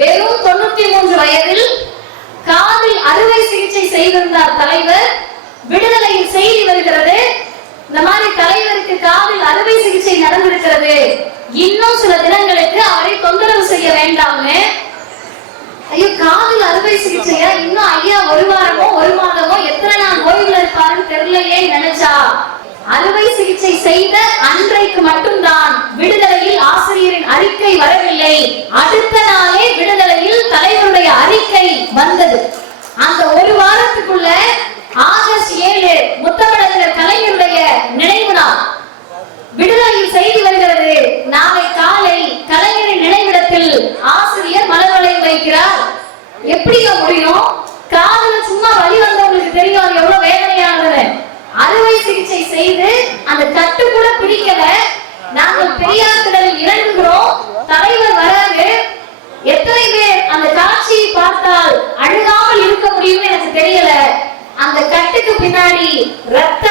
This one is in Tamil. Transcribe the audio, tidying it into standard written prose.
வெறும் 93 வயதில் காதில் அறுவை சிகிச்சை செய்திருந்தார் தலைவர். விடுதலையில் செய்தி வருகிறது, இந்த மாதிரி தலைவருக்கு காதில் அறுவை சிகிச்சை நடந்திருக்கிறது, இன்னும் சில தினங்களுக்கு அவரை தொந்தரவு செய்ய வேண்டாம்னு. ஐயோ, காதில் அறுவை சிகிச்சையா? இன்னும் ஐயா ஒரு வாரமோ ஒரு மாதமோ எத்தனை நாள் ஓய்வுல இருப்பாருன்னு தெரியலையே நினைச்சா, அறுவை சிகிச்சை செய்த அன்றைக்கு மட்டும்தான் விடுதலையில் ஆசிரியரின் அறிக்கை வரவில்லை. அடுத்த நாளே விடுதலையில் தலைவருடைய அறிக்கை வந்தது. அந்த ஒரு வாரத்துக்குள்ள ஆகஸ்ட் 7 முத்தமிழறிஞர் கலைஞருடைய நினைவு நாள். விடுதலையில் செய்தி வருகிறது, நாளை காலை கலைஞரின் நினைவிடத்தில் ஆசிரியர் மலர் வளையம் வைக்கிறார். எப்படிங்க முடியும்? காதுல சும்மா வலி வந்தவங்களுக்கு தெரியும் அது எவ்வளவு வேதனையானது. அறுவை சிகிச்சை செய்து அந்த கட்டு கூட பிடிக்கல. நாங்கள் பெரியார் திடலில் இறங்குகிறோம், தலைவர் வராது. எத்தனை பேர் அந்த காட்சியை பார்த்தால் அழுகாமல் இருக்க முடியும்னு எனக்கு தெரியல. அந்த கட்டுக்கு பின்னாடி ரத்த